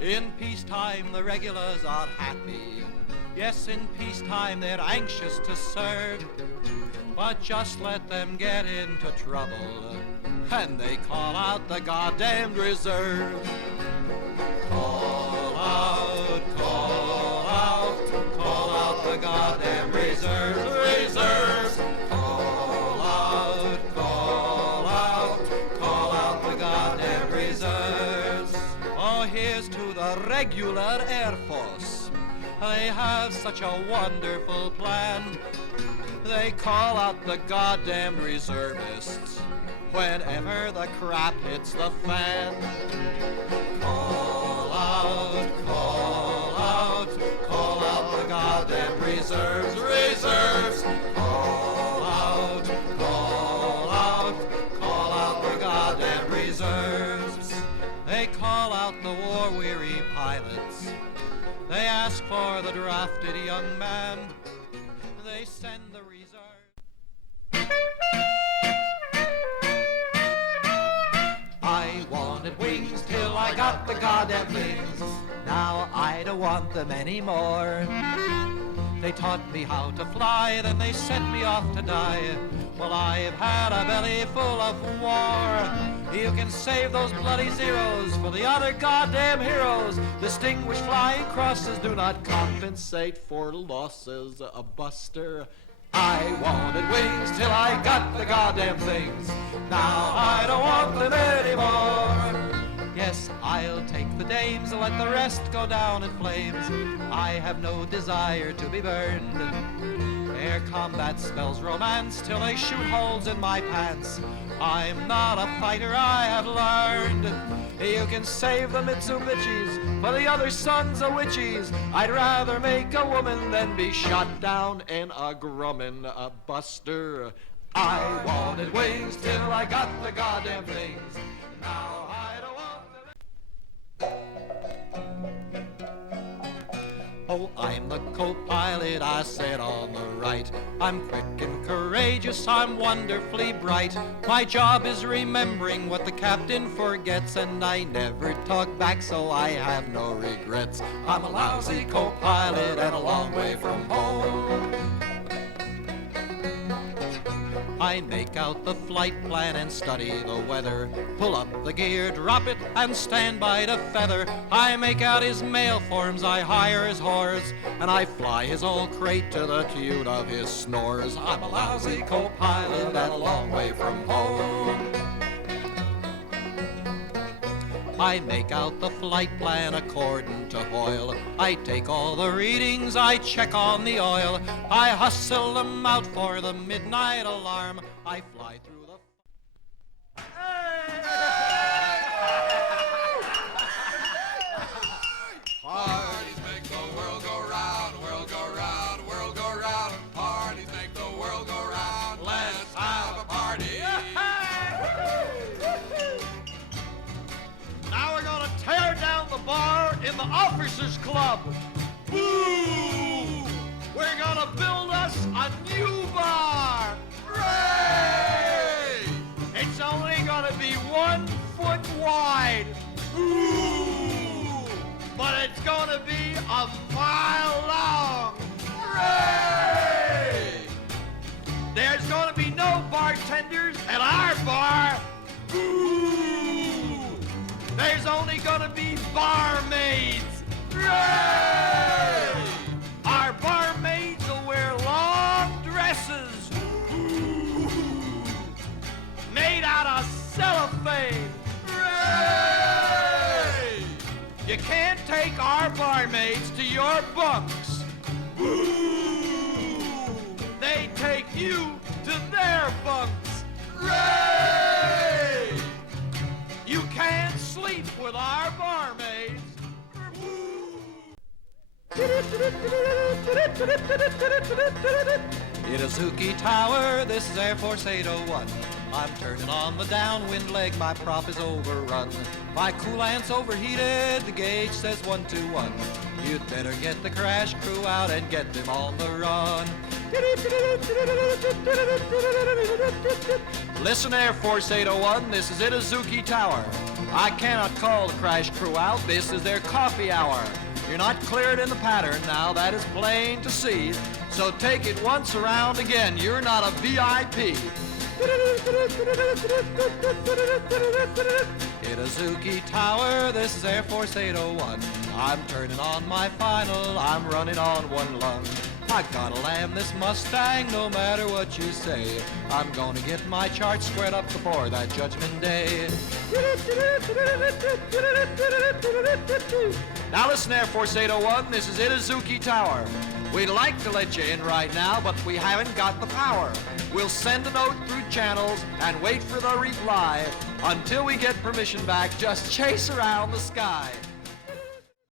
In peacetime the regulars are happy. Yes, in peacetime they're anxious to serve. But just let them get into trouble, and they call out the goddamned reserve. Call out, call out, call out the goddamn reserves, reserves. Call out, call out, call out the goddamn reserves. Oh, here's to the regular Air Force. They have such a wonderful plan. They call out the goddamn reservists whenever the crap hits the fan. Call out, call out, call out the goddamn reserves, reserves. Call out, call out, call out the goddamn reserves. They call out the war-weary pilots. They ask for the drafted young man. They send the reserve. I wanted wings till I got the goddamn things. Now I don't want them anymore. They taught me how to fly, then they sent me off to die. Well, I've had a belly full of war. You can save those bloody zeros for the other goddamn heroes. Distinguished flying crosses do not compensate for losses, a buster. I wanted wings till I got the goddamn things. Now I don't want them anymore. Yes, I'll take the dames and let the rest go down in flames. I have no desire to be burned. Air combat spells romance till they shoot holes in my pants. I'm not a fighter, I have learned. You can save the Mitsubishis for the other sons of witches. I'd rather make a woman than be shot down in a Grumman, a buster. I wanted wings till I got the goddamn things. Now I don't want them. Oh, I'm the co-pilot, I sit on the right. I'm quick and courageous, I'm wonderfully bright. My job is remembering what the captain forgets, and I never talk back, so I have no regrets. I'm a lousy co-pilot and a long way from home. I make out the flight plan and study the weather. Pull up the gear, drop it, and stand by to feather. I make out his mail forms, I hire his whores, and I fly his old crate to the tune of his snores. I'm a lousy co-pilot and a long way from home. I make out the flight plan according to Hoyle. I take all the readings, I check on the oil. I hustle them out for the midnight alarm. I fly through the... Parties make the world go round, world go round, world go round. Parties make the world go round. Let's have a party. Now we're gonna tear down the bar in the officers' club. Boo! We're gonna build us a new bar. Hooray! It's only gonna be 1 foot wide. Ooh! But it's gonna be a mile long. Hooray! There's gonna be no bartenders at our bar. Ooh! There's only gonna be barmaids. Hooray! Our barmaids will wear long dresses. Ooh! Made out of cellophane. Hooray! You can't take our barmaids to your bunks. Ooh! They take you to their bunks. Hooray! You can't sleep with our barmaids. Itazuki Tower, this is Air Force 801. I'm turning on the downwind leg, my prop is overrun. My coolant's overheated, the gauge says 121. You'd better get the crash crew out and get them on the run. Listen, Air Force 801, this is Itazuki Tower. I cannot call the crash crew out, this is their coffee hour. You're not cleared in the pattern now, that is plain to see. So take it once around again, you're not a VIP. Itazuki Tower, this is Air Force 801. I'm turning on my final, I'm running on one lung. I gotta land this Mustang no matter what you say. I'm gonna get my chart squared up before that judgment day. Now listen, Air Force 801, this is Itazuki Tower. We'd like to let you in right now, but we haven't got the power. We'll send a note through channels and wait for the reply. Until we get permission back, just chase around the sky.